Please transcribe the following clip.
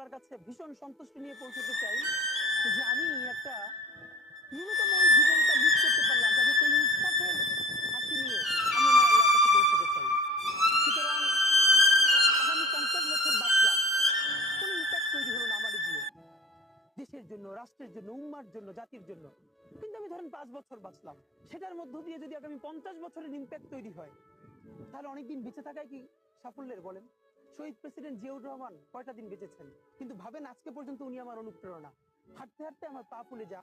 আল্লাহর কাছে ভীষণ সন্তুষ্টি নিয়ে পৌঁছতে চাই যে আমি একটা ন্যূনতম ওই জীবনটা লিড করতে পারলাম, তাদের একটা ইনসাফের হাসি নিয়ে আমি আমার আল্লাহর কাছে পৌঁছতে চাই। সুতরাং আগামী 50 বছর বাঁচলাম, কোনো ইম্প্যাক্ট তৈরি হলো না আমার দিয়ে, দেশের জন্য, রাষ্ট্রের জন্য, উম্মার জন্য, জাতির জন্য। কিন্তু আমি ধরেন 5 বছর বাঁচলাম, সেটার মধ্য দিয়ে যদি আগামী 50 বছরের ইম্প্যাক্ট তৈরি হয়, তাহলে অনেকদিন বেঁচে থাকাই কি সাফল্যের বলেন? শহীদ প্রেসিডেন্ট জিয়াউর রহমান কয়টা দিন বেঁচেছেন, কিন্তু ভাবেন আজকে পর্যন্ত উনি আমার অনুপ্রেরণা। হাঁটতে হাঁটতে আমার পা ফুলে যা